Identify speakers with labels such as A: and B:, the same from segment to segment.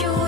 A: you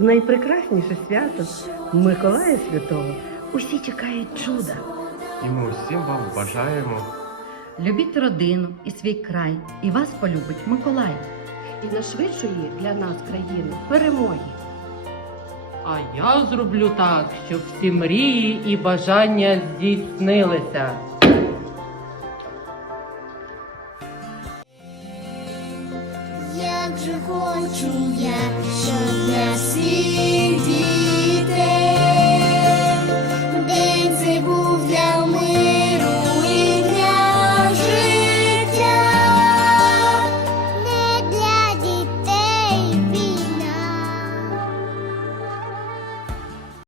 A: найпрекрасніше свято Миколая Святого. Усі чекають чуда.
B: І ми усім вам бажаємо
C: Любіть родину і свій край, і вас полюбить Миколай.
A: І нашвидшої для нас країни перемоги.
D: А я зроблю так, щоб всі мрії і бажання здійснилися.